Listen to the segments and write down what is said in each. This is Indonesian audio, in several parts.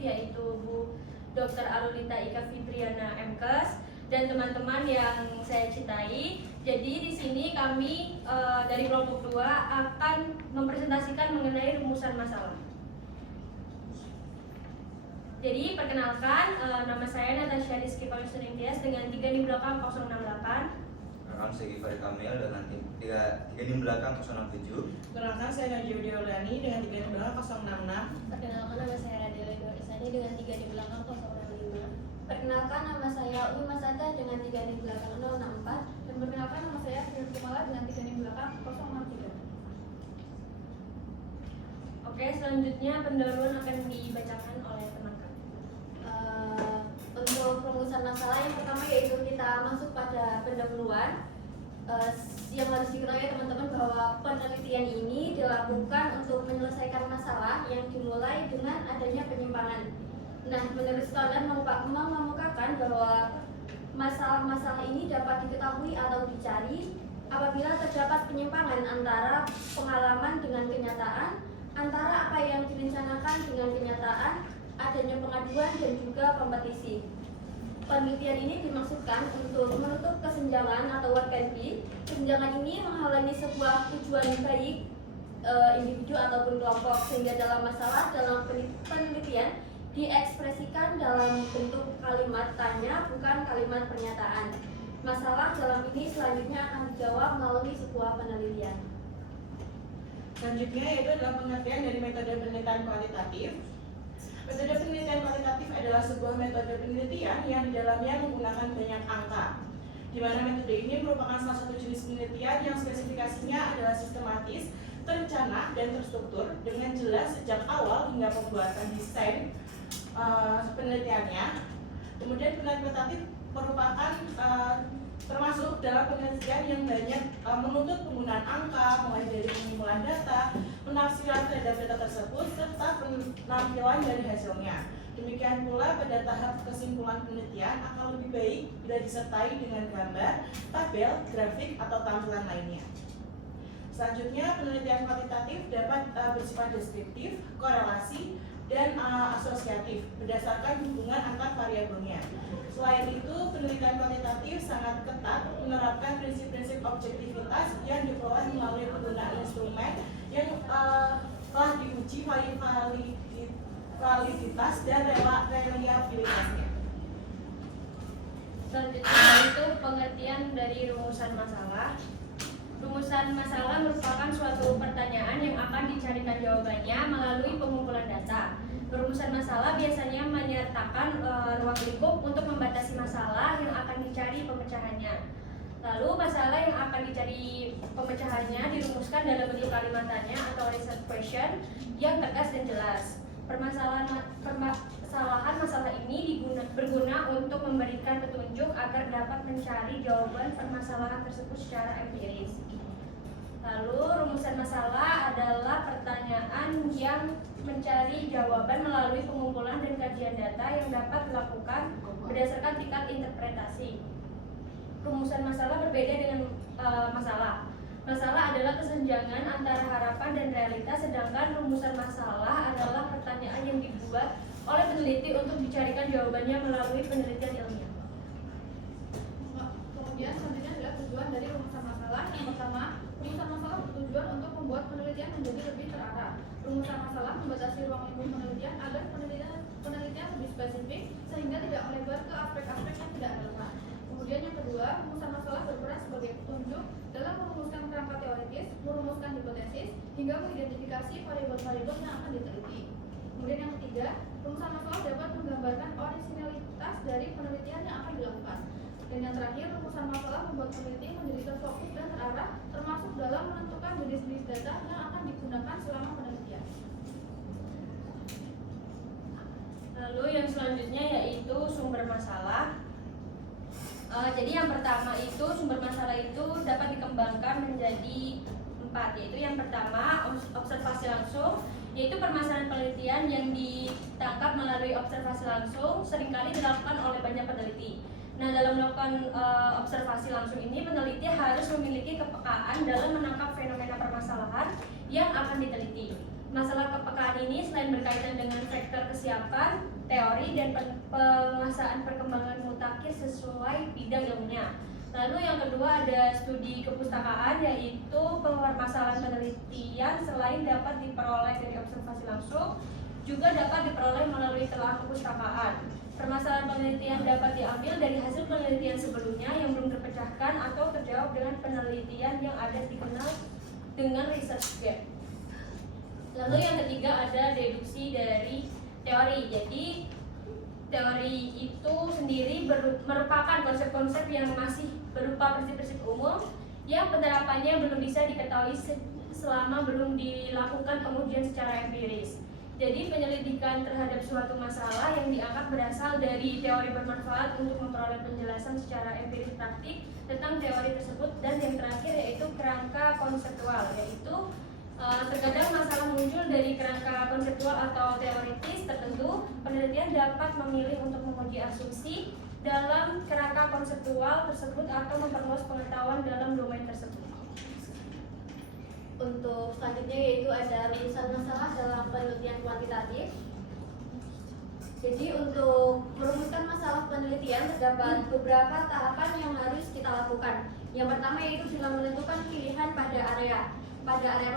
yaitu Bu Dr. Arulita Ika Fitriana MKes dan teman-teman yang saya cintai. Jadi di sini kami dari kelompok 2 akan mempresentasikan mengenai rumusan masalah. Jadi perkenalkan, nama saya Natasha Rizky Pangestuning Tias dengan 3 di belakang 068. Perkenalkan saya Givari Kamil dengan 3 di belakang 067. Perkenalkan saya Najib Diolani dengan 3 di belakang 066. Perkenalkan nama saya Radila Idorisani dengan 3 di belakang 065. Perkenalkan nama saya Umi Masada dengan 3 di belakang 064. Dan perkenalkan nama saya Firman Kumala dengan 3 di belakang 063. Oke, selanjutnya pendahuluan akan dibacakan oleh teman kami. Untuk perumusan masalah yang pertama yaitu kita masuk pada pendahuluan. Yang harus diketahui teman-teman bahwa penelitian ini dilakukan untuk menyelesaikan masalah yang dimulai dengan adanya penyimpangan. Nah, menurut sekalian mengemukakan bahwa masalah-masalah ini dapat diketahui atau dicari apabila terdapat penyimpangan antara pengalaman dengan kenyataan, antara apa yang direncanakan dengan kenyataan, adanya pengaduan dan juga kompetisi. Penelitian ini dimaksudkan untuk menutup kesenjangan atau what can be. Kesenjangan ini menghalangi sebuah tujuan baik individu ataupun kelompok, sehingga dalam penelitian diekspresikan dalam bentuk kalimat tanya, bukan kalimat pernyataan. Masalah dalam ini selanjutnya akan dijawab melalui sebuah penelitian. Selanjutnya yaitu adalah pengertian dari metode penelitian kualitatif. Metode penelitian kualitatif adalah sebuah metode penelitian yang di dalamnya menggunakan banyak angka, di mana metode ini merupakan salah satu jenis penelitian yang spesifikasinya adalah sistematis, terencana, dan terstruktur dengan jelas sejak awal hingga pembuatan desain penelitiannya. Kemudian penelitian kualitatif merupakan termasuk dalam penelitian yang banyak menuntut penggunaan angka, mulai dari pengumpulan data, penafsiran terhadap data tersebut, serta penampilan dari hasilnya. Demikian pula pada tahap kesimpulan penelitian akan lebih baik bila disertai dengan gambar, tabel, grafik, atau tampilan lainnya. Selanjutnya, penelitian kuantitatif dapat bersifat deskriptif, korelasi, dan asosiatif berdasarkan hubungan antar variabelnya. Selain itu, penelitian kuantitatif sangat ketat menerapkan prinsip-prinsip objektivitas yang diperoleh melalui penggunaan instrumen yang telah diuji validitas dan reliabilitasnya. Selanjutnya itu pengertian dari rumusan masalah. Rumusan masalah merupakan suatu pertanyaan yang akan dicarikan jawabannya melalui pengumpulan data. Rumusan masalah biasanya menyertakan ruang lingkup untuk membatasi masalah yang akan dicari pemecahannya. Lalu masalah yang akan dicari pemecahannya dirumuskan dalam bentuk kalimat tanya atau research question yang tegas dan jelas. Permasalahan masalah ini berguna untuk memberikan petunjuk agar dapat mencari jawaban permasalahan tersebut secara empiris. Lalu rumusan masalah adalah pertanyaan yang mencari jawaban melalui pengumpulan dan kajian data yang dapat dilakukan berdasarkan tingkat interpretasi. Rumusan masalah berbeda dengan masalah. Masalah adalah kesenjangan antara harapan dan realitas, sedangkan rumusan masalah adalah pertanyaan yang dibuat oleh peneliti untuk dicarikan jawabannya melalui penelitian ilmiah. Kemudian selanjutnya adalah tujuan dari rumusan masalah. Yang pertama, rumusan masalah bertujuan untuk membuat penelitian menjadi lebih terarah. Rumusan masalah membatasi ruang lingkup penelitian agar penelitian lebih spesifik sehingga tidak melebar ke aspek-aspek yang tidak relevan. Kemudian yang kedua, rumusan masalah berperan sebagai petunjuk dalam merumuskan kerangka teoritis, merumuskan hipotesis, hingga mengidentifikasi variabel-variabel yang akan diteliti. Kemudian yang ketiga, rumusan masalah dapat menggambarkan orisinalitas dari penelitian yang akan dilakukan. Dan yang terakhir, rumusan masalah membuat peneliti menjadi terfokus dan terarah, termasuk dalam menentukan jenis-jenis data yang akan digunakan selama penelitian. Lalu yang selanjutnya yaitu sumber masalah. Jadi yang pertama itu sumber masalah itu dapat dikembangkan menjadi 4, yaitu yang pertama observasi langsung, yaitu permasalahan penelitian yang ditangkap melalui observasi langsung seringkali dilakukan oleh banyak peneliti. Nah, dalam melakukan observasi langsung ini peneliti harus memiliki kepekaan dalam menangkap fenomena permasalahan yang akan diteliti. masalah kepekaan ini selain berkaitan dengan faktor kesiapan, teori, dan penguasaan perkembangan mutakhir sesuai bidang ilmunya. Lalu yang kedua ada studi kepustakaan, yaitu permasalahan penelitian selain dapat diperoleh dari observasi langsung, juga dapat diperoleh melalui telah kepustakaan. Permasalahan penelitian dapat diambil dari hasil penelitian sebelumnya yang belum terpecahkan atau terjawab dengan penelitian yang ada dikenal dengan research gap. Lalu yang ketiga ada deduksi dari teori. Jadi teori itu sendiri merupakan konsep-konsep yang masih berupa prinsip-prinsip umum yang penerapannya belum bisa diketahui selama belum dilakukan pengujian secara empiris. Jadi penyelidikan terhadap suatu masalah yang dianggap berasal dari teori bermanfaat untuk memperoleh penjelasan secara empiris praktik tentang teori tersebut. Dan yang terakhir yaitu kerangka konseptual, yaitu terkadang masalah muncul dari kerangka konseptual atau teoritis tertentu. Penelitian dapat memilih untuk menguji asumsi dalam kerangka konseptual tersebut atau memperluas pengetahuan dalam domain tersebut. Untuk selanjutnya yaitu ada rumusan masalah dalam penelitian kuantitatif. Jadi untuk merumuskan masalah penelitian terdapat beberapa tahapan yang harus kita lakukan. Yang pertama yaitu dalam menentukan pilihan pada area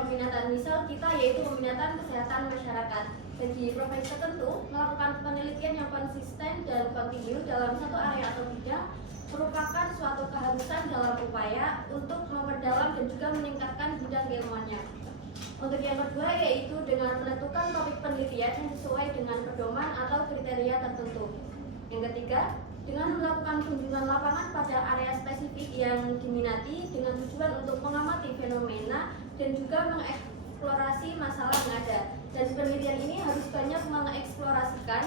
peminatan. Misal kita yaitu peminatan kesehatan masyarakat. Bagi profesi tertentu, melakukan penelitian yang konsisten dan kontinu dalam satu area atau bidang merupakan suatu keharusan dalam upaya untuk memperdalam dan juga meningkatkan bidang keilmuannya. Untuk yang kedua yaitu dengan menentukan topik penelitian yang sesuai dengan pedoman atau kriteria tertentu. Yang ketiga, dengan melakukan kunjungan lapangan pada area spesifik yang diminati dengan tujuan untuk mengamati fenomena dan juga mengeksplorasi masalah yang ada. Dan penelitian ini harus banyak mengeksplorasikan,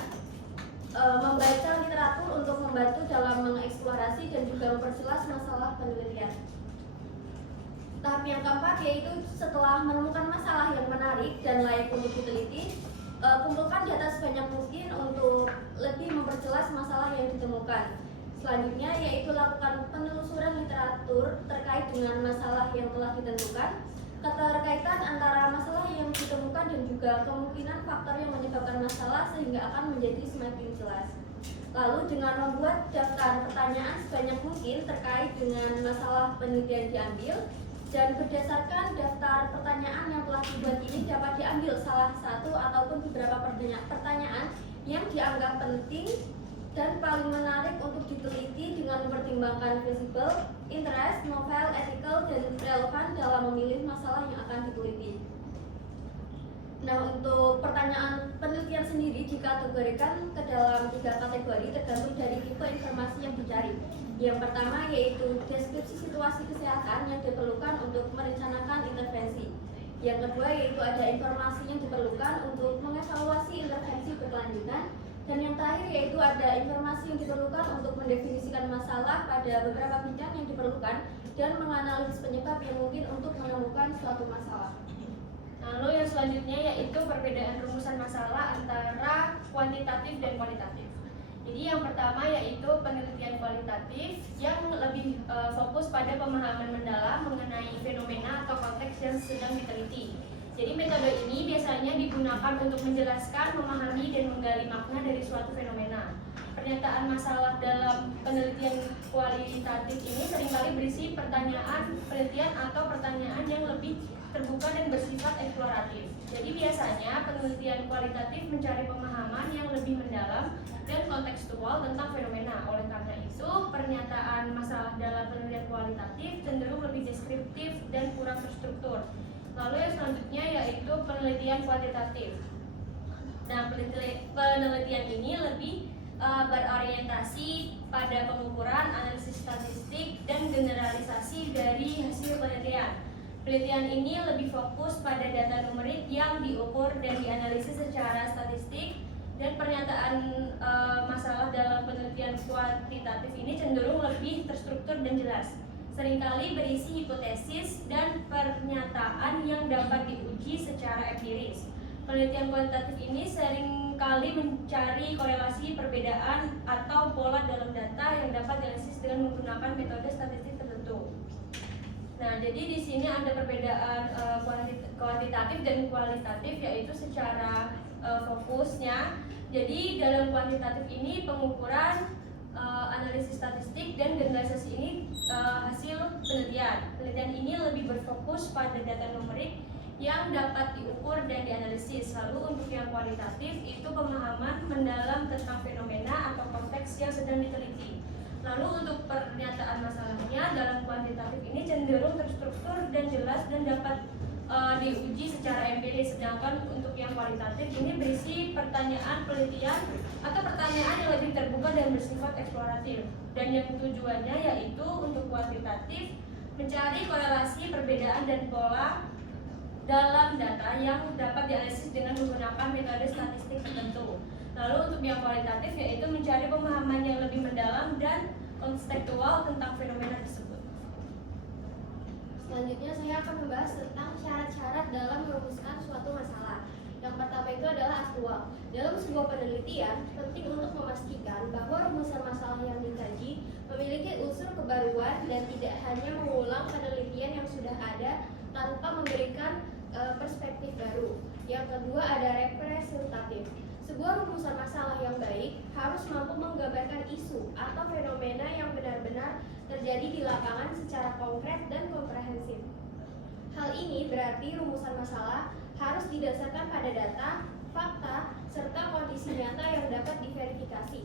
membaca literatur untuk membantu dalam mengeksplorasi dan juga memperjelas masalah penelitian. Tahap yang keempat yaitu setelah menemukan masalah yang menarik dan layak untuk diteliti, kumpulkan data sebanyak mungkin untuk lebih memperjelas masalah yang ditemukan. Selanjutnya yaitu lakukan penelusuran literatur terkait dengan masalah yang telah ditentukan, keterkaitan antara masalah yang ditemukan dan juga kemungkinan faktor yang menyebabkan masalah sehingga akan menjadi semakin jelas. Lalu dengan membuat daftar pertanyaan sebanyak mungkin terkait dengan masalah penelitian diambil, dan berdasarkan daftar pertanyaan yang telah dibuat ini dapat diambil salah satu ataupun beberapa pertanyaan yang dianggap penting dan paling menarik untuk diteliti dengan mempertimbangkan visible, interest, novel, ethical, dan relevan dalam memilih masalah yang akan diteliti. Nah, untuk pertanyaan penelitian sendiri dikategorikan ke dalam 3 kategori tergantung dari tipe informasi yang dicari. Yang pertama yaitu deskripsi situasi kesehatan yang diperlukan untuk merencanakan intervensi. Yang kedua yaitu ada informasi yang diperlukan untuk mengevaluasi intervensi berkelanjutan. Dan yang terakhir yaitu ada informasi yang diperlukan untuk mendefinisikan masalah pada beberapa bidang yang diperlukan dan menganalisis penyebab yang mungkin untuk menemukan suatu masalah. Lalu yang selanjutnya yaitu perbedaan rumusan masalah antara kuantitatif dan kualitatif. Jadi yang pertama yaitu penelitian kualitatif yang lebih fokus pada pemahaman mendalam mengenai fenomena atau konteks yang sedang diteliti. Jadi metode ini biasanya digunakan untuk menjelaskan, memahami, dan menggali makna dari suatu fenomena. Pernyataan masalah dalam penelitian kualitatif ini seringkali berisi pertanyaan penelitian atau pertanyaan yang lebih terbuka dan bersifat eksploratif. Jadi biasanya penelitian kualitatif mencari pemahaman yang lebih mendalam dan kontekstual tentang fenomena. Oleh karena itu, pernyataan masalah dalam penelitian kualitatif cenderung lebih deskriptif dan kurang terstruktur. Lalu yang selanjutnya yaitu penelitian kuantitatif. Nah, penelitian ini lebih berorientasi pada pengukuran, analisis statistik, dan generalisasi dari hasil penelitian. Penelitian ini lebih fokus pada data numerik yang diukur dan dianalisis secara statistik, dan pernyataan masalah dalam penelitian kuantitatif ini cenderung lebih terstruktur dan jelas. Seringkali berisi hipotesis dan pernyataan yang dapat diuji secara empiris. Penelitian kuantitatif ini seringkali mencari korelasi perbedaan atau pola dalam data yang dapat dianalisis dengan menggunakan metode statistik tertentu. Nah, jadi di sini ada perbedaan kuantitatif dan kualitatif, yaitu secara fokusnya. Jadi dalam kuantitatif ini pengukuran, analisis statistik, dan generalisasi ini hasil penelitian. Penelitian ini lebih berfokus pada data numerik yang dapat diukur dan dianalisis. Lalu untuk yang kualitatif itu pemahaman mendalam tentang fenomena atau konteks yang sedang diteliti. Lalu untuk pernyataan masalahnya dalam kuantitatif ini cenderung terstruktur dan jelas dan dapat diuji secara empiris, sedangkan untuk yang kualitatif ini berisi pertanyaan penelitian atau pertanyaan yang lebih terbuka dan bersifat eksploratif. Dan yang tujuannya yaitu untuk kuantitatif mencari korelasi, perbedaan, dan pola dalam data yang dapat dianalisis dengan menggunakan metode statistik tertentu. Lalu untuk yang kualitatif yaitu mencari pemahaman yang lebih mendalam dan kontekstual tentang fenomena tersebut. Selanjutnya saya akan membahas tentang syarat-syarat dalam merumuskan suatu masalah. Yang pertama itu adalah aktual. Dalam sebuah penelitian, penting untuk memastikan bahwa rumusan masalah yang dikaji memiliki unsur kebaruan dan tidak hanya mengulang penelitian yang sudah ada tanpa memberikan perspektif baru. Yang kedua ada representatif. Sebuah rumusan masalah yang baik harus mampu menggambarkan isu atau fenomena yang benar-benar terjadi di lapangan secara konkret dan komprehensif. Hal ini berarti rumusan masalah harus didasarkan pada data, fakta, serta kondisi nyata yang dapat diverifikasi.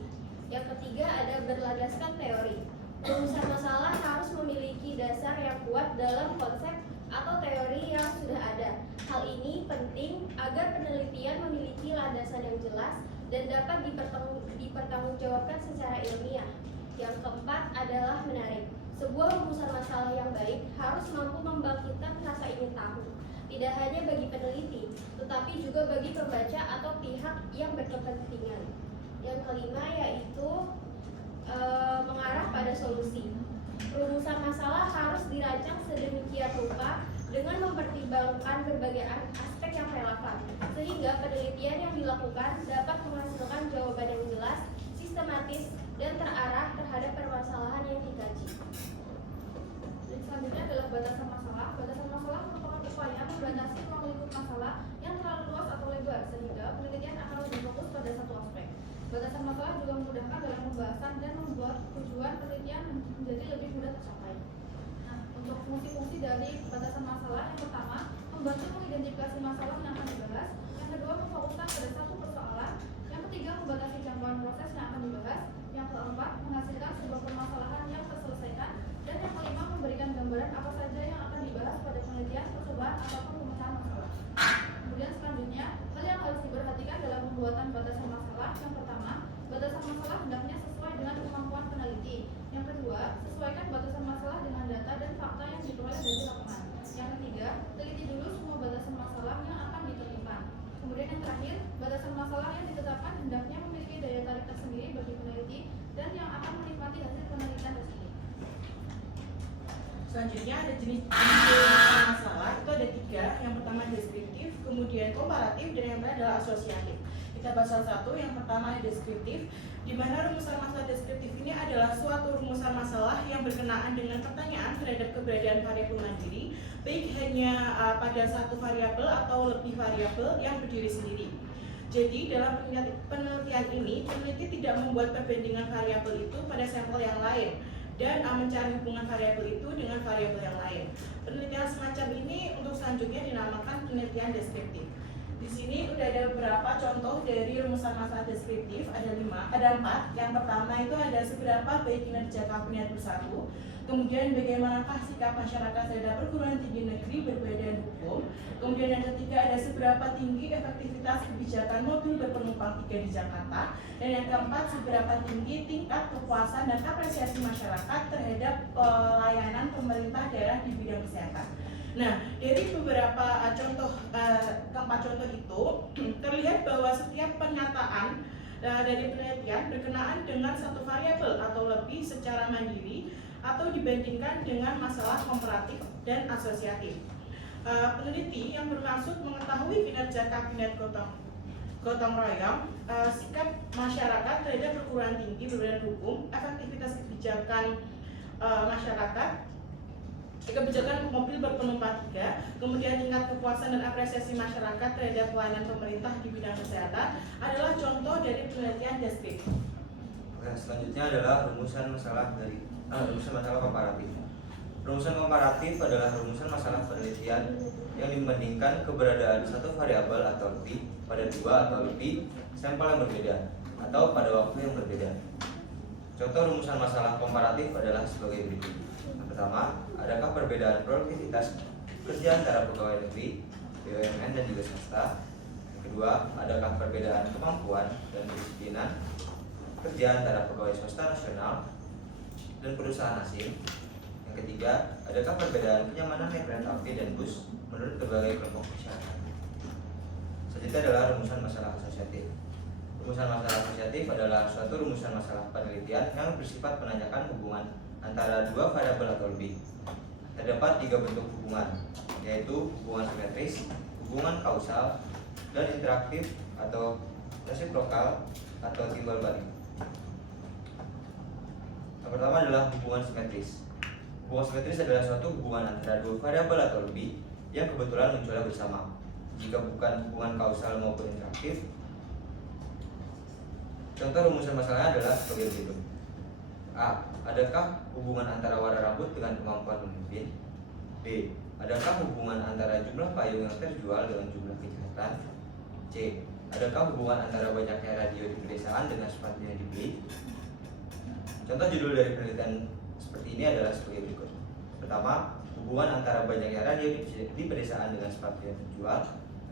Yang ketiga ada berlandaskan teori. Rumusan masalah harus memiliki dasar yang kuat dalam konsep atau teori yang sudah ada. Hal ini penting agar penelitian memiliki landasan yang jelas dan dapat dipertanggungjawabkan secara ilmiah. Yang keempat adalah menarik. Sebuah rumusan masalah yang baik harus mampu membangkitkan rasa ingin tahu, tidak hanya bagi peneliti, tetapi juga bagi pembaca atau pihak yang berkepentingan. Yang kelima yaitu mengarah pada solusi. Rumusan masalah harus dirancang sedemikian rupa dengan mempertimbangkan berbagai aspek yang relevan, sehingga penelitian yang dilakukan dapat menghasilkan jawaban yang jelas, sistematis, dan terarah terhadap permasalahan yang dikaji. Dan selanjutnya adalah batasan masalah. Batasan masalah merupakan upaya membatasi ruang lingkup masalah yang terlalu luas atau lebar, sehingga penelitian akan lebih fokus pada satu aspek. Batasan masalah juga memudahkan dalam pembahasan dan membuat tujuan penelitian menjadi lebih mudah tercapai. Nah, untuk fungsi-fungsi dari batasan masalah, yang pertama, membantu mengidentifikasi masalah yang akan dibahas. Yang kedua, memfokuskan pada satu persoalan. Yang ketiga, membatasi jangkauan proses yang akan dibahas. Yang keempat, menghasilkan sebuah permasalahan yang terselesaikan. Dan yang kelima, memberikan gambaran apa saja yang akan dibahas pada penelitian, percobaan, ataupun pemecahan masalah. Kemudian selanjutnya, hal yang harus diperhatikan dalam pembuatan batasan masalah. Yang pertama, batasan masalah hendaknya sesuai dengan kemampuan peneliti. Yang kedua, sesuaikan batasan masalah dengan data dan fakta yang diperoleh dari lapangan. Yang ketiga, teliti dulu semua batasan masalah yang akan ditentukan. Kemudian yang terakhir, batasan masalah yang ditetapkan hendaknya memiliki daya tarik tersendiri bagi peneliti dan yang akan menikmati hasil penelitian tersebut. Selanjutnya ada jenis rumusan masalah, itu ada 3. Yang pertama deskriptif, kemudian komparatif, dan yang terakhir adalah asosiatif. Kita bahas satu-satu. Yang pertama deskriptif, di mana rumusan masalah deskriptif ini adalah suatu rumusan masalah yang berkenaan dengan pertanyaan terhadap keberadaan variabel mandiri, baik hanya pada satu variabel atau lebih variabel yang berdiri sendiri. Jadi dalam penelitian ini, peneliti tidak membuat perbandingan variabel itu pada sampel yang lain dan mencari hubungan variabel itu dengan variabel yang lain. Penelitian semacam ini untuk selanjutnya dinamakan penelitian deskriptif. Di sini udah ada beberapa contoh dari rumusan masalah deskriptif, ada 4. Yang pertama itu ada seberapa baik kinerja kabinet bersatu, kemudian bagaimanakah sikap masyarakat terhadap perguruan tinggi negeri berbadan hukum, kemudian yang ketiga ada seberapa tinggi efektivitas kebijakan mobil berpenumpang 3 di Jakarta, dan yang keempat seberapa tinggi tingkat kepuasan dan apresiasi masyarakat terhadap pelayanan pemerintah daerah di bidang kesehatan. Nah, dari beberapa keempat contoh itu terlihat bahwa setiap pernyataan dari penelitian berkenaan dengan satu variabel atau lebih secara mandiri atau dibandingkan dengan masalah komparatif dan asosiatif. Peneliti yang bermaksud mengetahui kinerja kabinet gotong royong, sikap masyarakat terhadap perguruan tinggi berbadan hukum, efektivitas kebijakan masyarakat kebijakan mobil berpenumpang 3, kemudian tingkat kepuasan dan apresiasi masyarakat terhadap pelayanan pemerintah di bidang kesehatan adalah contoh dari penelitian deskriptif. Oke, selanjutnya adalah rumusan masalah komparatif. Rumusan komparatif adalah rumusan masalah penelitian yang membandingkan keberadaan satu variabel atau lebih pada dua atau lebih sampel yang berbeda atau pada waktu yang berbeda. Contoh rumusan masalah komparatif adalah sebagai berikut. Yang pertama, adakah perbedaan produktivitas kerja antara pegawai negeri, BUMN dan juga swasta? Yang kedua, adakah perbedaan kemampuan dan kedisiplinan kerja antara pegawai swasta nasional dan perusahaan asing? Yang ketiga, adakah perbedaan kenyamanan naik kereta api dan bus menurut berbagai kelompok masyarakat? Selanjutnya adalah rumusan masalah asosiatif. Rumusan masalah asosiatif adalah suatu rumusan masalah penelitian yang bersifat menanyakan hubungan antara dua variabel atau lebih. Terdapat 3 bentuk hubungan, yaitu hubungan simetris, hubungan kausal, dan interaktif atau resiprokal atau timbal balik. Yang pertama adalah hubungan simetris. Hubungan simetris adalah suatu hubungan antara dua variabel atau lebih yang kebetulan munculnya bersama. Jika bukan hubungan kausal maupun interaktif, contoh rumusan masalahnya adalah sebagai berikut. A. Adakah hubungan antara warna rambut dengan kemampuan memimpin? B. Adakah hubungan antara jumlah payung yang terjual dengan jumlah kejahatan? C. Adakah hubungan antara banyaknya radio di pedesaan dengan sepatu yang dibeli? Contoh judul dari penelitian seperti ini adalah sebagai berikut. Pertama, hubungan antara banyaknya radio di pedesaan dengan sepatu yang terjual.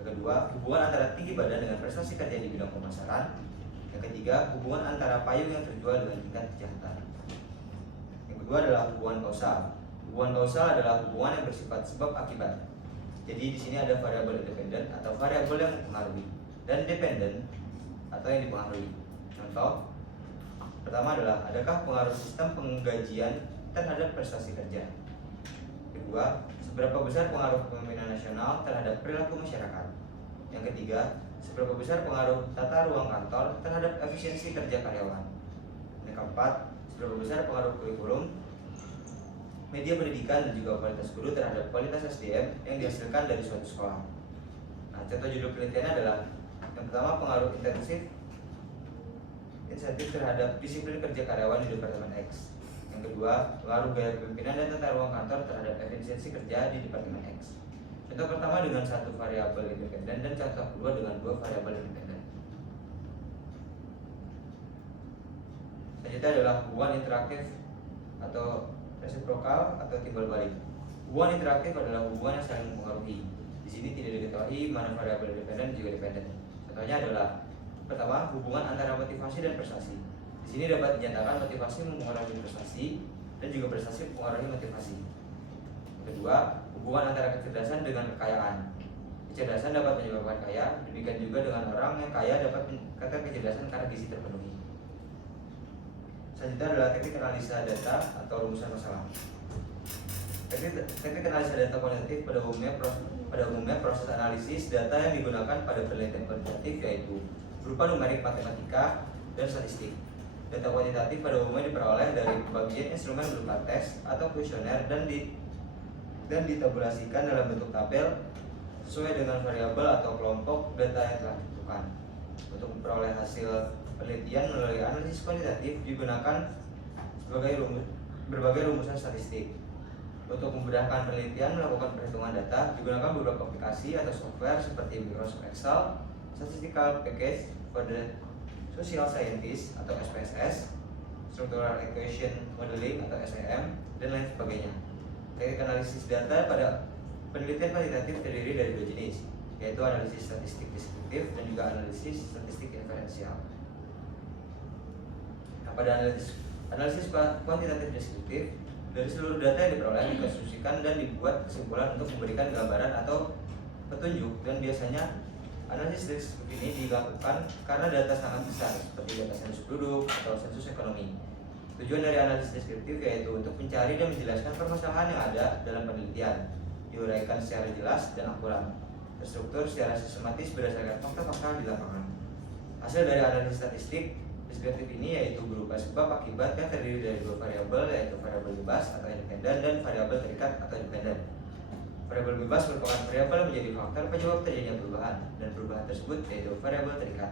Yang kedua, hubungan antara tinggi badan dengan prestasi kerja di bidang pemasaran. Yang ketiga, hubungan antara payung yang terjual dengan tingkat kejahatan. Yang kedua adalah hubungan kausal. Hubungan kausal adalah hubungan yang bersifat sebab akibat. Jadi di sini ada variabel independen atau variabel yang mempengaruhi dan dependen atau yang dipengaruhi. Contoh pertama adalah adakah pengaruh sistem penggajian terhadap prestasi kerja. Kedua, seberapa besar pengaruh kepemimpinan nasional terhadap perilaku masyarakat. Yang ketiga, seberapa besar pengaruh tata ruang kantor terhadap efisiensi kerja karyawan. Yang keempat, seberapa besar pengaruh kurikulum, media pendidikan dan juga kualitas guru terhadap kualitas SDM yang dihasilkan dari suatu sekolah. Nah, contoh judul penelitiannya adalah yang pertama, pengaruh insentif terhadap disiplin kerja karyawan di Departemen X. Yang kedua, pengaruh gaya kepemimpinan dan tata ruang kantor terhadap efisiensi kerja di Departemen X. Contoh pertama dengan satu variabel independen dan contoh kedua dengan dua variabel independen. Selanjutnya adalah hubungan interaktif atau resiprokal atau timbal balik. Hubungan interaktif adalah hubungan yang saling mempengaruhi. Di sini tidak diketahui mana variabel independen dan juga dependen. Contohnya adalah pertama, hubungan antara motivasi dan prestasi. Di sini dapat dinyatakan motivasi mempengaruhi prestasi dan juga prestasi mempengaruhi motivasi. Kedua, hubungan antara kecerdasan dengan kekayaan. Kecerdasan dapat menyebabkan kaya, demikian juga dengan orang yang kaya dapat meningkatkan kecerdasan karena gizi terpenuhi. Selanjutnya adalah teknik analisa data atau rumusan masalah. Teknik analisa data kuantitatif pada umumnya proses analisis data yang digunakan pada penelitian kuantitatif yaitu berupa numerik, matematika, dan statistik. Data kuantitatif pada umumnya diperoleh dari pembagian instrumen berupa tes atau kuesioner dan ditabulasikan dalam bentuk tabel sesuai dengan variabel atau kelompok data yang telah ditentukan. Untuk memperoleh hasil penelitian melalui analisis kuantitatif digunakan berbagai rumusan statistik. Untuk memudahkan penelitian melakukan perhitungan data digunakan beberapa aplikasi atau software seperti Microsoft Excel, Statistical Package for the Social Scientist atau SPSS, Structural Equation Modeling atau SEM, dan lain sebagainya. Teknik analisis data pada penelitian kuantitatif terdiri dari dua jenis, yaitu analisis statistik deskriptif dan juga analisis statistik inferensial. Nah, pada analisis kuantitatif deskriptif, dari seluruh data yang diperoleh dikonstruksikan dan dibuat kesimpulan untuk memberikan gambaran atau petunjuk, dan biasanya analisis deskriptif ini dilakukan karena data sangat besar seperti data sensus penduduk atau sensus ekonomi. Tujuan dari analisis deskriptif yaitu untuk mencari dan menjelaskan permasalahan yang ada dalam penelitian, diuraikan secara jelas dan akurat, terstruktur secara sistematis berdasarkan fakta-fakta di lapangan. Hasil dari analisis statistik Deskriptif ini yaitu berupa sebab akibat yang terdiri dari dua variabel, yaitu variabel bebas atau independen dan variabel terikat atau dependen. Variabel bebas merupakan variabel yang menjadi faktor penyebab terjadinya perubahan, dan perubahan tersebut yaitu variabel terikat.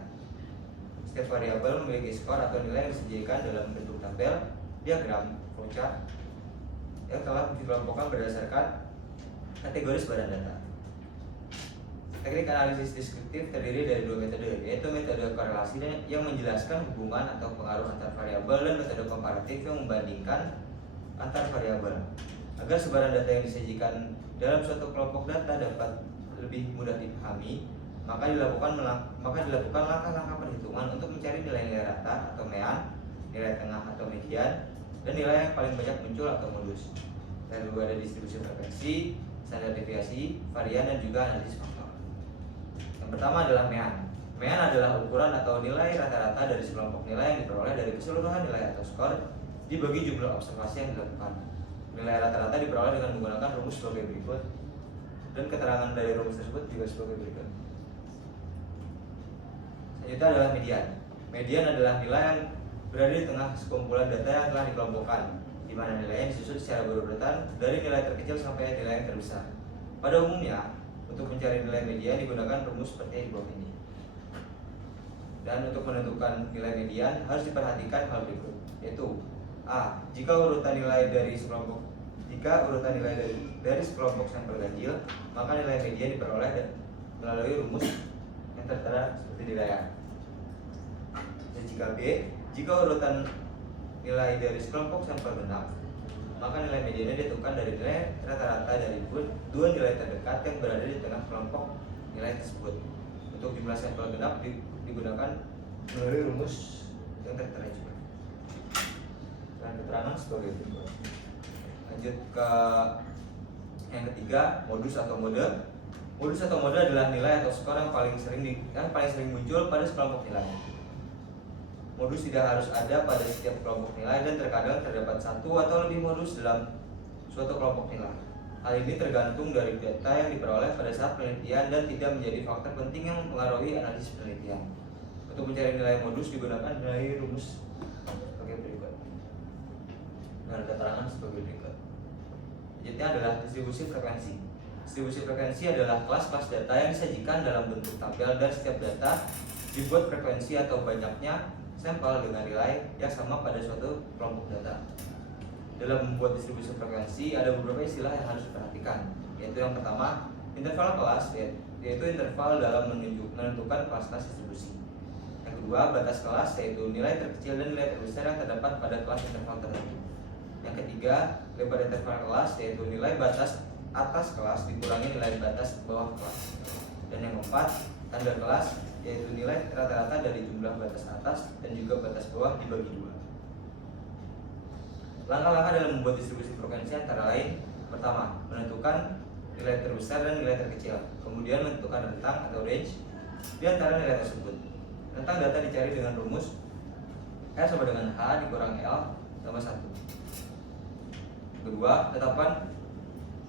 Setiap variabel memiliki skor atau nilai yang disediakan dalam bentuk tabel, diagram, flowchart yang telah dikelompokkan berdasarkan kategori sebaran data. Teknik analisis deskriptif terdiri dari dua metode, yaitu metode korelasi yang menjelaskan hubungan atau pengaruh antar variabel dan metode komparatif yang membandingkan antar variabel. Agar sebaran data yang disajikan dalam suatu kelompok data dapat lebih mudah dipahami, maka dilakukan langkah-langkah perhitungan untuk mencari nilai-nilai rata atau mean, nilai tengah atau median, dan nilai yang paling banyak muncul atau modus. Lalu ada distribusi frekuensi, standar deviasi, varian, dan juga analisis faktor. Yang pertama adalah mean. Mean adalah ukuran atau nilai rata-rata dari sekelompok nilai yang diperoleh dari keseluruhan nilai atau skor dibagi jumlah observasi yang dilakukan. Nilai rata-rata diperoleh dengan menggunakan rumus sebagai berikut, dan keterangan dari rumus tersebut juga sebagai berikut. Selanjutnya adalah median. Median adalah nilai yang berada di tengah sekumpulan data yang telah dikelompokkan, di mana nilainya disusun secara berurutan dari nilai terkecil sampai nilai yang terbesar. Pada umumnya, untuk mencari nilai median digunakan rumus seperti di bawah ini. Dan untuk menentukan nilai median harus diperhatikan hal berikut, yaitu A. Jika urutan nilai dari sekelompok sampel ganjil, maka nilai median diperoleh melalui rumus yang tertera seperti di layar. Dan jika B. Jika urutan nilai dari sekelompok sampel genap, maka nilai mediannya ditentukan dari nilai rata-rata dari dua nilai terdekat yang berada di tengah kelompok nilai tersebut. Untuk jumlah sampel genap digunakan melalui rumus yang tertera juga. Dan keterangan sebagai berikut. Lanjut ke yang ketiga, modus atau mode. Modus atau mode adalah nilai atau skor yang paling sering muncul pada sekelompok nilai. Modus tidak harus ada pada setiap kelompok nilai dan terkadang terdapat satu atau lebih modus dalam suatu kelompok nilai. Hal ini tergantung dari data yang diperoleh pada saat penelitian dan tidak menjadi faktor penting yang mempengaruhi analisis penelitian. Untuk mencari nilai modus digunakan dari rumus sebagai berikut. Dan keterangan sebagai berikut. Selanjutnya adalah distribusi frekuensi. Distribusi frekuensi adalah kelas-kelas data yang disajikan dalam bentuk tabel, dan setiap data dibuat frekuensi atau banyaknya sampel dengan nilai yang sama pada suatu kelompok data. Dalam membuat distribusi frekuensi ada beberapa istilah yang harus diperhatikan, yaitu yang pertama interval kelas, yaitu interval dalam menentukan kelas-kelas distribusi. Yang kedua batas kelas, yaitu nilai terkecil dan nilai terbesar yang terdapat pada kelas interval tertentu. Yang ketiga lebar interval kelas, yaitu nilai batas atas kelas dikurangi nilai batas bawah kelas. Dan yang keempat tanda kelas, yaitu nilai rata-rata dari jumlah batas atas dan juga batas bawah dibagi dua. Langkah-langkah dalam membuat distribusi frekuensi antara lain: pertama, menentukan nilai terbesar dan nilai terkecil, kemudian menentukan rentang atau range di antara nilai tersebut. Rentang data dicari dengan rumus R sama dengan H dikurangi L tambah 1. Kedua, tetapkan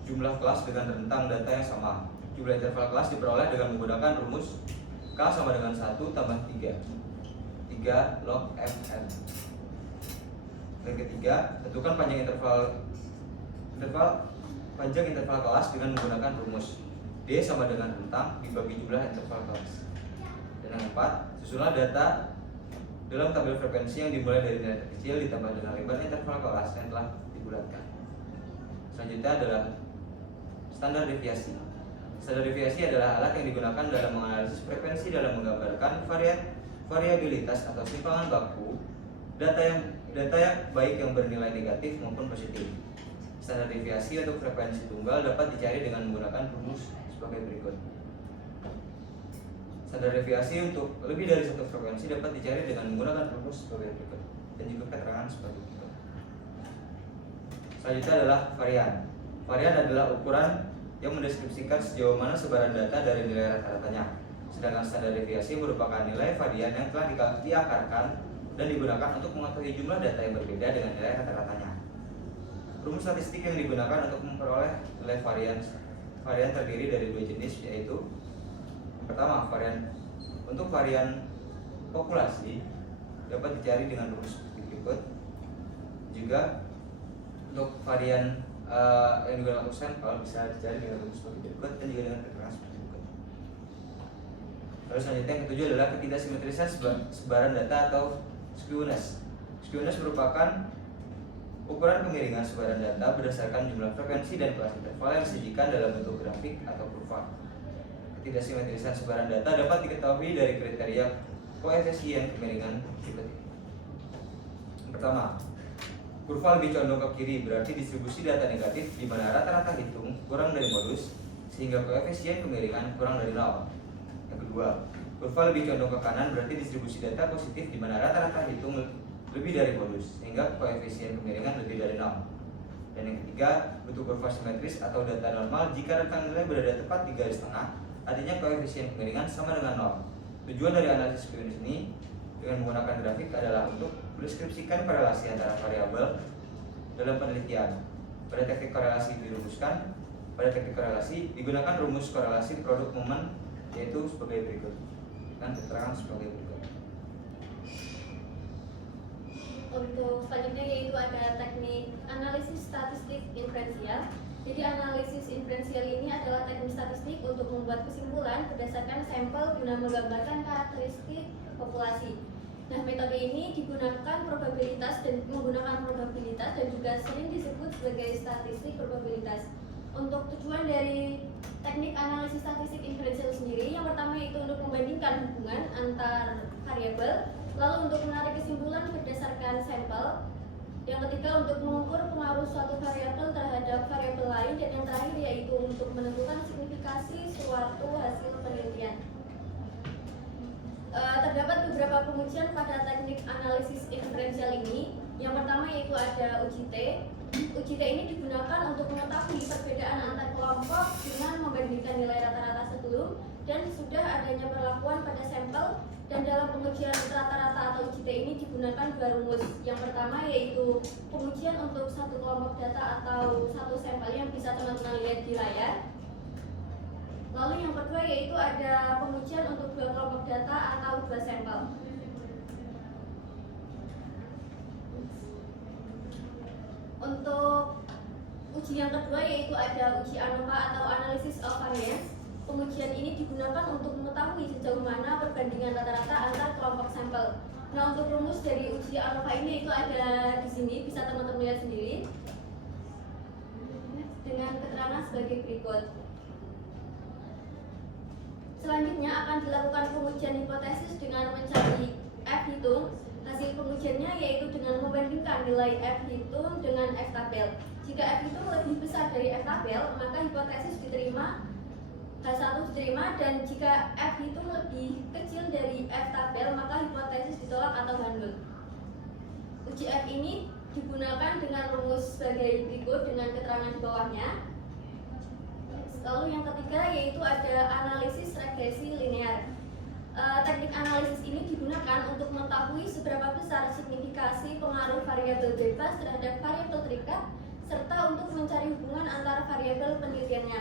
jumlah kelas dengan rentang data yang sama. Jumlah interval kelas diperoleh dengan menggunakan rumus K sama dengan 1 tambah 3 log Fn. Dan ketiga, tentukan panjang interval kelas dengan menggunakan rumus D sama dengan rentang dibagi jumlah interval kelas. Dan yang keempat, susunlah data dalam tabel frekuensi yang dimulai dari nilai terkecil ditambah dengan lebar interval kelas yang telah dibulatkan. Selanjutnya adalah standar deviasi. Standar deviasi adalah alat yang digunakan dalam menganalisis frekuensi dalam menggambarkan variabilitas atau simpangan baku data yang baik yang bernilai negatif maupun positif. Standar deviasi untuk frekuensi tunggal dapat dicari dengan menggunakan rumus sebagai berikut. Standar deviasi untuk lebih dari satu frekuensi dapat dicari dengan menggunakan rumus sebagai berikut, dan juga keterangan sebagai berikut. Selanjutnya adalah varian. Varian adalah ukuran yang mendeskripsikan sejauh mana sebaran data dari nilai rata-ratanya. Sedangkan standar deviasi merupakan nilai varian yang telah diakarkan dan digunakan untuk mengetahui jumlah data yang berbeda dengan nilai rata-ratanya. Rumus statistik yang digunakan untuk memperoleh nilai varian terdiri dari dua jenis, yaitu yang pertama varian populasi dapat dicari dengan rumus seperti berikut. Juga untuk varian yang digunakan untuk sampel bisa dicari dengan rumus seperti berikut dan juga dengan keterangan seperti berikut. Lalu selanjutnya yang ketujuh adalah ketidaksimetrisan sebaran data atau skewness. Skewness merupakan ukuran kemiringan sebaran data berdasarkan jumlah frekuensi dan kelas interval yang disajikan dalam bentuk grafik atau kurva. Ketidaksimetrisan sebaran data dapat diketahui dari kriteria koefisien kemiringan berikut ini. Yang pertama, kurva lebih condong ke kiri berarti distribusi data negatif di mana rata-rata hitung kurang dari modus sehingga koefisien kemiringan kurang dari 0. Yang kedua, kurva lebih condong ke kanan berarti distribusi data positif di mana rata-rata hitung lebih dari modus sehingga koefisien kemiringan lebih dari 0. Dan yang ketiga, bentuk kurva simetris atau data normal jika rentang nilai berada tepat di garis tengah, artinya koefisien kemiringan sama dengan 0. Tujuan dari analisis skewness ini dengan menggunakan grafik adalah untuk mendeskripsikan korelasi antara variabel dalam penelitian. Pada teknik korelasi dirumuskan, pada teknik korelasi digunakan rumus korelasi produk momen yaitu sebagai berikut dan keterangan sebagai berikut. Untuk selanjutnya yaitu ada teknik analisis statistik inferensial. Jadi analisis inferensial ini adalah teknik statistik untuk membuat kesimpulan berdasarkan sampel guna menggambarkan karakteristik populasi. Nah, metode ini digunakan probabilitas dan menggunakan probabilitas dan juga sering disebut sebagai statistik probabilitas. Untuk tujuan dari teknik analisis statistik inferensial sendiri, yang pertama yaitu untuk membandingkan hubungan antar variabel, lalu untuk menarik kesimpulan berdasarkan sampel, yang ketiga untuk mengukur pengaruh suatu variabel terhadap variabel lain, dan yang terakhir yaitu untuk menentukan signifikasi suatu hasil penelitian. Terdapat beberapa pengujian pada teknik analisis inferensial ini. Yang pertama yaitu ada uji T. Uji T ini digunakan untuk mengetahui perbedaan antar kelompok dengan membandingkan nilai rata-rata sebelum dan sudah adanya perlakuan pada sampel. Dan dalam pengujian rata-rata atau uji T ini digunakan dua rumus. Yang pertama yaitu pengujian untuk satu kelompok data atau satu sampel yang bisa teman-teman lihat di layar. Lalu yang kedua yaitu ada pengujian untuk dua kelompok data atau dua sampel. Untuk uji yang kedua yaitu ada uji ANOVA atau Analysis of Variance. Pengujian ini digunakan untuk mengetahui sejauh mana perbandingan rata-rata antar kelompok sampel. Nah, untuk rumus dari uji ANOVA ini itu ada di sini, bisa teman-teman lihat sendiri dengan keterangan sebagai berikut. Selanjutnya akan dilakukan pengujian hipotesis dengan mencari F hitung. Hasil pengujiannya yaitu dengan membandingkan nilai F hitung dengan F tabel. Jika F hitung lebih besar dari F tabel, maka hipotesis diterima, H1 diterima, dan jika F hitung lebih kecil dari F tabel, maka hipotesis ditolak atau H0. Uji F ini digunakan dengan rumus sebagai berikut dengan keterangan di bawahnya. Lalu yang ketiga yaitu ada analisis regresi linear. Teknik analisis ini digunakan untuk mengetahui seberapa besar signifikasi pengaruh variabel bebas terhadap variabel terikat, serta untuk mencari hubungan antara variabel penelitiannya.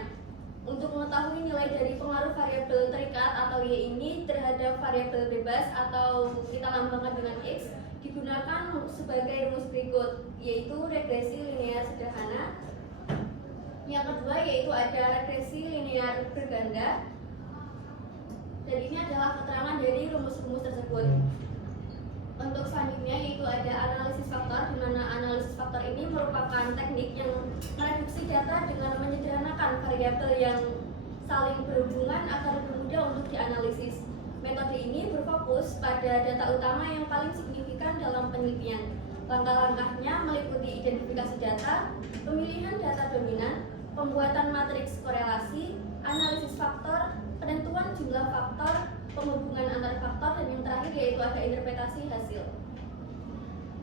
Untuk mengetahui nilai dari pengaruh variabel terikat atau Y ini terhadap variabel bebas atau kita lambangkan dengan X, digunakan sebagai rumus berikut, yaitu regresi linear sederhana. Yang kedua yaitu ada regresi linear berganda. Dan ini adalah keterangan dari rumus-rumus tersebut. Untuk selanjutnya yaitu ada analisis faktor, di mana analisis faktor ini merupakan teknik yang mereduksi data dengan menyederhanakan variabel yang saling berhubungan agar lebih mudah untuk dianalisis. Metode ini berfokus pada data utama yang paling signifikan dalam penelitian. Langkah-langkahnya meliputi identifikasi data, pemilihan data dominan, pembuatan matriks korelasi, analisis faktor, penentuan jumlah faktor, penghubungan antar faktor, dan yang terakhir yaitu ada interpretasi hasil.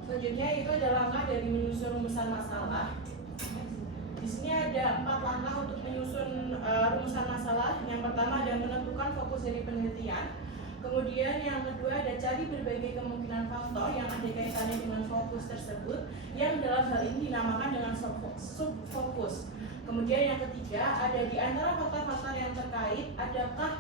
Selanjutnya itu ada langkah dari menyusun rumusan masalah. Di sini ada 4 langkah untuk menyusun rumusan masalah. Yang pertama ada menentukan fokus dari penelitian. Kemudian yang kedua ada cari berbagai kemungkinan faktor yang ada kaitannya dengan fokus. fokus tersebut yang dalam hal ini dinamakan dengan subfokus. Kemudian yang ketiga, ada di antara faktor-faktor yang terkait, adakah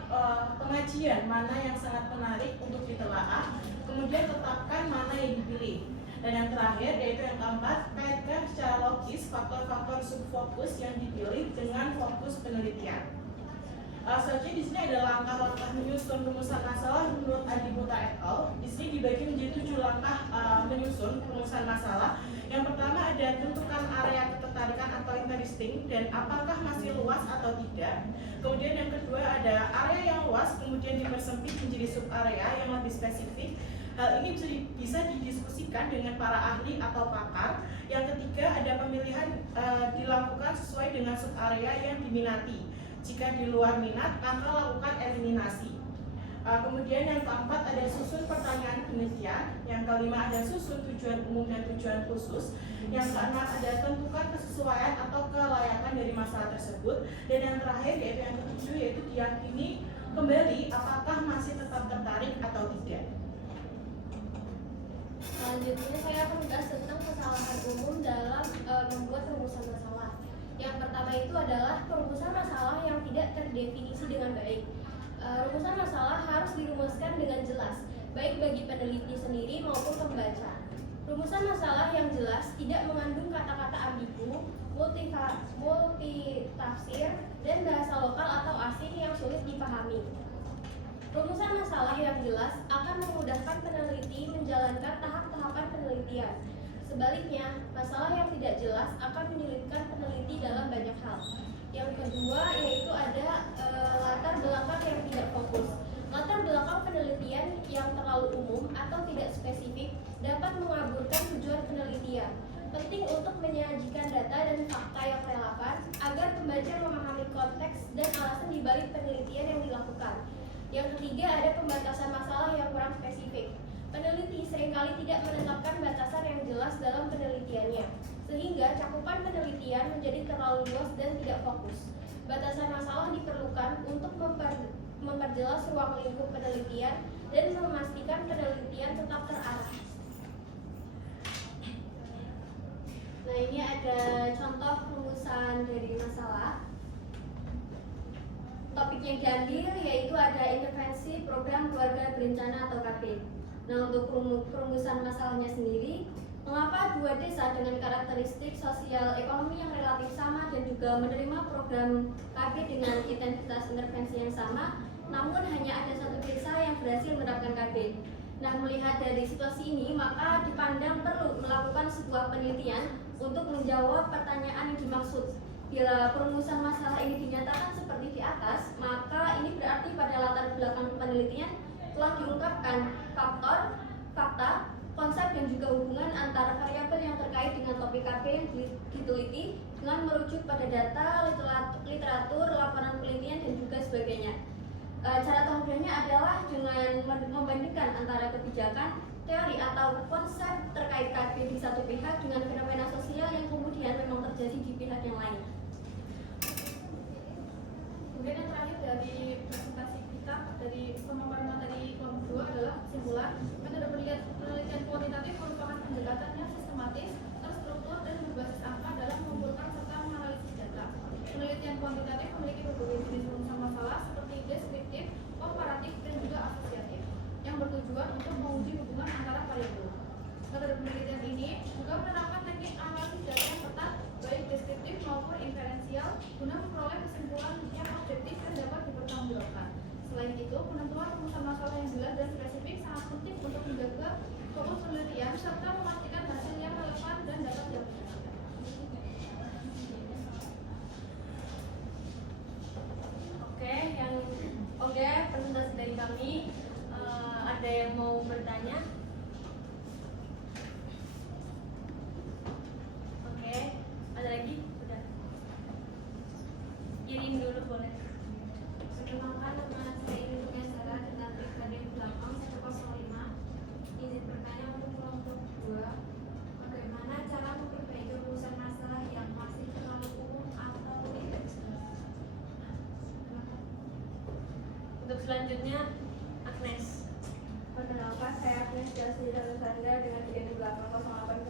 pengajian mana yang sangat menarik untuk ditelaah, kemudian tetapkan mana yang dipilih. Dan yang terakhir, yaitu yang keempat, kaitkan secara logis faktor-faktor subfokus yang dipilih dengan fokus penelitian. Selanjutnya di sini ada langkah-langkah menyusun rumusan masalah menurut Adiputa et al. Di sini dibagi menjadi 7 langkah menyusun rumusan masalah. Yang pertama ada tentukan area ketertarikan atau interesting dan apakah masih luas atau tidak. Kemudian yang kedua ada area yang luas kemudian dipersempit menjadi sub area yang lebih spesifik. Hal ini bisa didiskusikan dengan para ahli atau pakar. Yang ketiga ada pemilihan dilakukan sesuai dengan sub area yang diminati. Jika di luar minat, maka lakukan eliminasi. Kemudian yang keempat ada susun pertanyaan penelitian. Yang kelima ada susun tujuan umum dan tujuan khusus. Yang keenam ada tentukan kesesuaian atau kelayakan dari masalah tersebut. Dan yang terakhir yaitu yang ketujuh yaitu diyakini kembali apakah masih tetap tertarik atau tidak. Selanjutnya saya akan membahas tentang kesalahan umum dalam membuat rumusan masalah. Yang pertama itu adalah perumusan masalah yang tidak terdefinisi dengan baik. Rumusan masalah harus dirumuskan dengan jelas, baik bagi peneliti sendiri maupun pembaca. Rumusan masalah yang jelas tidak mengandung kata-kata ambigu, multitafsir, dan bahasa lokal atau asing yang sulit dipahami. Rumusan masalah yang jelas akan memudahkan peneliti menjalankan tahap-tahapan penelitian. Sebaliknya, masalah yang tidak jelas akan menyulitkan peneliti dalam banyak hal. Yang kedua yaitu ada latar belakang yang tidak fokus. Latar belakang penelitian yang terlalu umum atau tidak spesifik dapat mengaburkan tujuan penelitian. Penting untuk menyajikan data dan fakta yang relevan agar pembaca memahami konteks dan alasan dibalik penelitian yang dilakukan. Yang ketiga ada pembatasan masalah yang kurang spesifik. Peneliti seringkali tidak menetapkan batasan yang jelas dalam penelitiannya, sehingga cakupan penelitian menjadi terlalu luas dan tidak fokus. Batasan masalah diperlukan untuk memperjelas ruang lingkup penelitian dan memastikan penelitian tetap terarah. Nah, ini ada contoh rumusan dari masalah. Topik yang diambil yaitu ada intervensi program keluarga berencana atau KB. Nah, untuk perumusan masalahnya sendiri, mengapa dua desa dengan karakteristik sosial ekonomi yang relatif sama dan juga menerima program KB dengan intensitas intervensi yang sama, namun hanya ada satu desa yang berhasil menerapkan KB. Nah, melihat dari situasi ini, maka dipandang perlu melakukan sebuah penelitian untuk menjawab pertanyaan yang dimaksud. Bila perumusan masalah ini dinyatakan seperti di atas, maka ini berarti pada latar belakang penelitian telah diungkapkan faktor, fakta, konsep dan juga hubungan antara variabel yang terkait dengan topik KB yang diteliti dengan merujuk pada data, literatur, laporan penelitian dan juga sebagainya. Cara tampilannya adalah dengan membandingkan antara kebijakan, teori atau konsep terkait KB di satu pihak dengan fenomena sosial yang kemudian memang terjadi di pihak yang lain. Kemudian yang terakhir dari presentasi kita dari pemaparan materi kelompok 2 adalah kesimpulan metode penelitian kuantitatif merupakan pendekatan yang sistematis, terstruktur dan berbasis angka dalam mengumpulkan serta menganalisis data. Penelitian kuantitatif memiliki berbagai jenis rumusan masalah seperti deskriptif, komparatif dan juga asosiatif yang bertujuan untuk menguji hubungan antara variabel. Metode penelitian ini juga menerapkan teknik analisis data yang ketat, baik deskriptif maupun inferensial, guna memperoleh kesimpulan yang objektif dan dapat dipertanggungjawabkan. Selain itu, penentuan rumusan masalah yang jelas dan spesifik sangat penting untuk menjaga fokus penelitian serta memastikan hasil yang relevan dan dapat diaplikasikan. Oke, presentasi dari kami. Ada yang mau bertanya? Oke, ada lagi? Udah. Kirim dulu boleh. Perkenalkan, nama saya Indra Sarah dengan pribadi belakang 105. Izin bertanya untuk kelompok 2. Bagaimana cara memperbaiki rumusan masalah yang masih terlalu umum atau tidak jelas? Untuk selanjutnya, Agnes. Perkenalkan, saya Agnes Jasmine Alexandra dengan pribadi belakang 08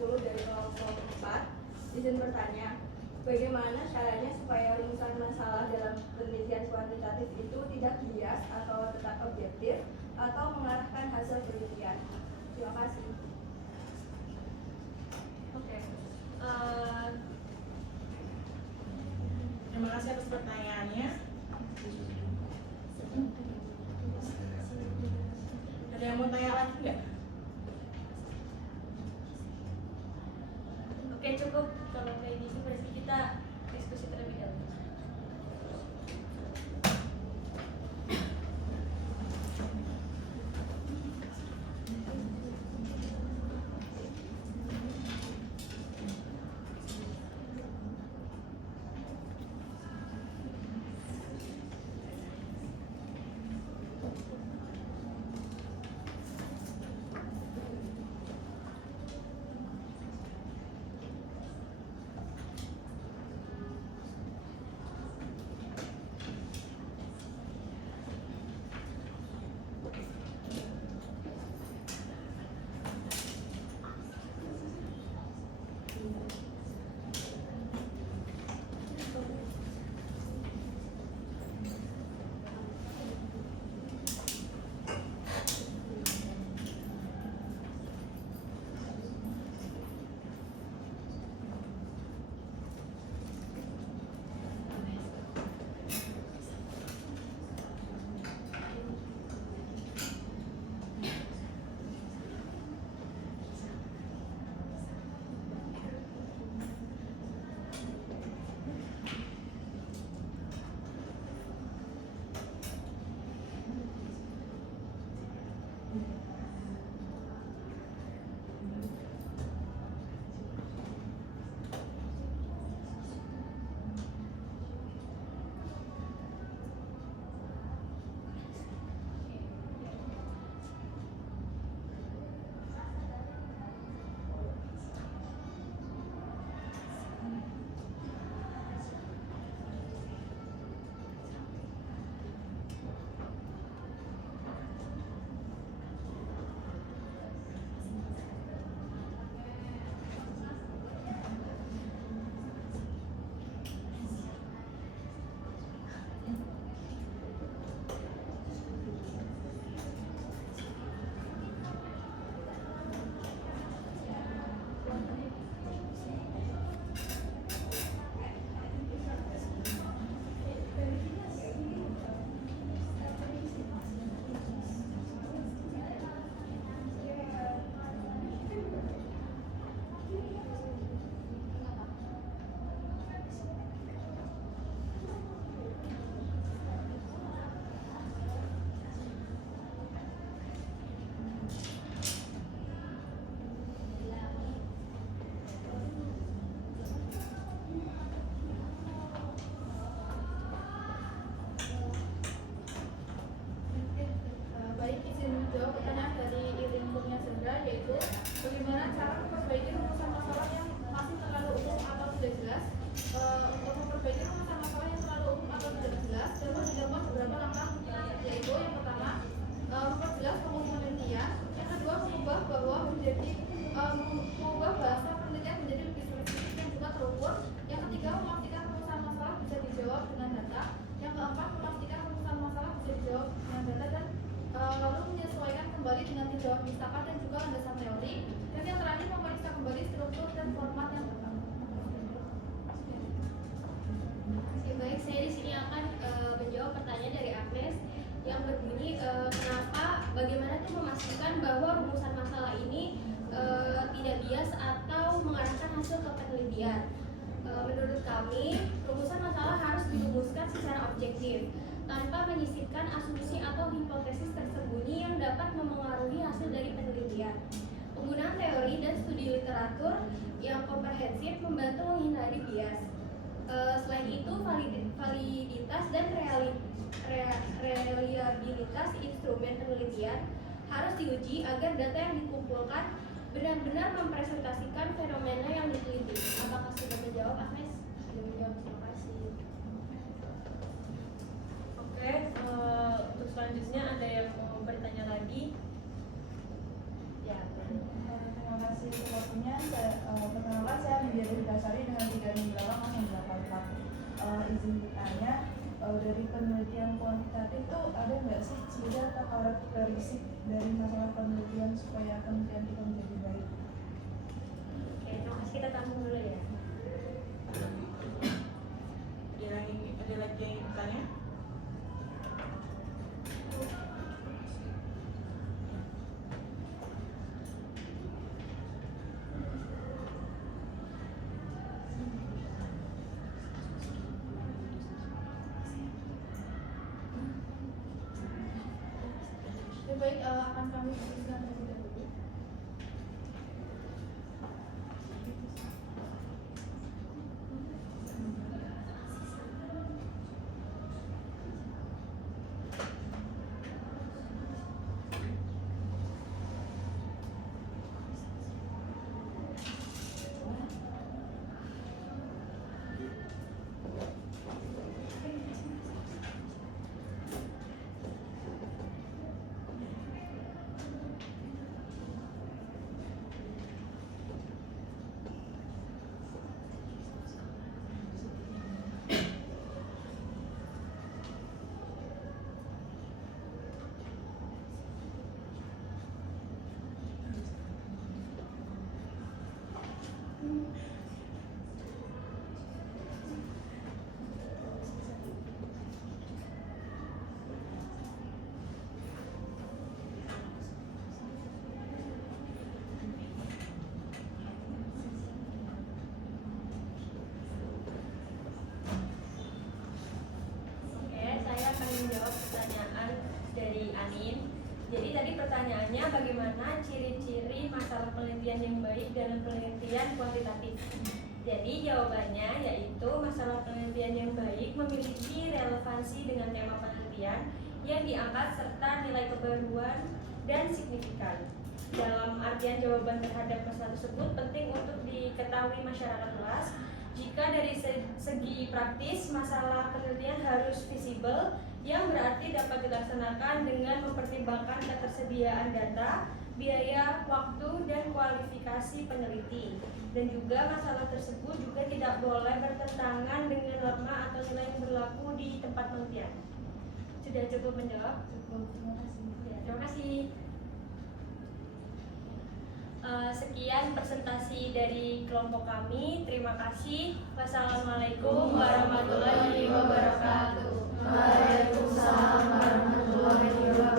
bertanya, bagaimana caranya supaya rumusan masalah dalam penelitian kuantitatif itu tidak bias atau tetap objektif atau mengarahkan hasil penelitian? Terima kasih. Oke. Terima kasih atas pertanyaannya. Ada yang mau tanya lagi nggak? Oke, cukup. Kalau kayak gitu berarti kita diskusi terlebih dahulu. Baik, izin menjawab pertanyaan dari Irin Kurnia Sendra, yaitu bagaimana cara memperbaiki rumusan masalah yang masih terlalu umum atau tidak jelas. Untuk memperbaiki rumusan masalah yang terlalu umum atau tidak jelas dapat dilakukan beberapa langkah, yaitu yang pertama memperjelas penguji penelitian, yang kedua mengubah bahasa penelitian menjadi lebih spesifik dan juga terukur, yang ketiga memastikan rumusan masalah bisa dijawab dengan data, yang keempat memastikan rumusan masalah bisa dijawab dengan data dan lalu menyesuaikan kembali dengan tinjauan pustaka dan juga landasan teori, dan yang terakhir memeriksa kembali struktur dan format yang tepat. Oke, baik, saya di sini akan menjawab pertanyaan dari Agnes yang berbunyi bagaimana tuh memastikan bahwa rumusan masalah ini tidak bias atau mengarahkan hasil ke penelitian. Menurut kami, rumusan masalah harus dirumuskan secara objektif tanpa menyisipkan asumsi atau hipotesis tersembunyi yang dapat memengaruhi hasil dari penelitian. Penggunaan teori dan studi literatur yang komprehensif membantu menghindari bias. Selain itu, validitas dan reliabilitas instrumen penelitian harus diuji agar data yang dikumpulkan benar-benar mempresentasikan fenomena yang diteliti. Apakah sudah menjawab, Agnes? Sudah menjawab, terima kasih. Oke, untuk selanjutnya ada yang mau bertanya lagi? Ya. Terima kasih untuk waktunya. Perkenalkan saya Widya Dasari dengan 3 di belakang yang 84. Izin bertanya, dari penelitian kuantitatif itu ada nggak sih ciri atau karakteristik dari masalah penelitian supaya penelitian kita menjadi baik? Oke, terima kasih, kita tampung dulu ya. Ada lagi yang ingin bertanya? Lebih baik akan kami diskusikan terlebih dahulu. Oke, saya akan menjawab pertanyaan dari Anin. Jadi tadi pertanyaannya bagaimana ciri-ciri masalah penelitian yang baik dalam penelitian kuantitatif. Jadi jawabannya yaitu masalah penelitian yang baik memiliki relevansi dengan tema penelitian yang diangkat serta nilai kebaruan dan signifikan. Dalam artian jawaban terhadap masalah tersebut penting untuk diketahui masyarakat luas. Jika dari segi praktis, masalah penelitian harus visible, yang berarti dapat dilaksanakan dengan mempertimbangkan ketersediaan data, biaya, waktu, dan kualifikasi peneliti. Dan juga masalah tersebut juga tidak boleh bertentangan dengan norma atau nilai yang berlaku di tempat penelitian. Sudah cukup menjawab? Cukup, terima kasih. Ya, terima kasih. Sekian presentasi dari kelompok kami. Terima kasih. Wassalamualaikum warahmatullahi wabarakatuh. Waalaikumsalam warahmatullahi wabarakatuh.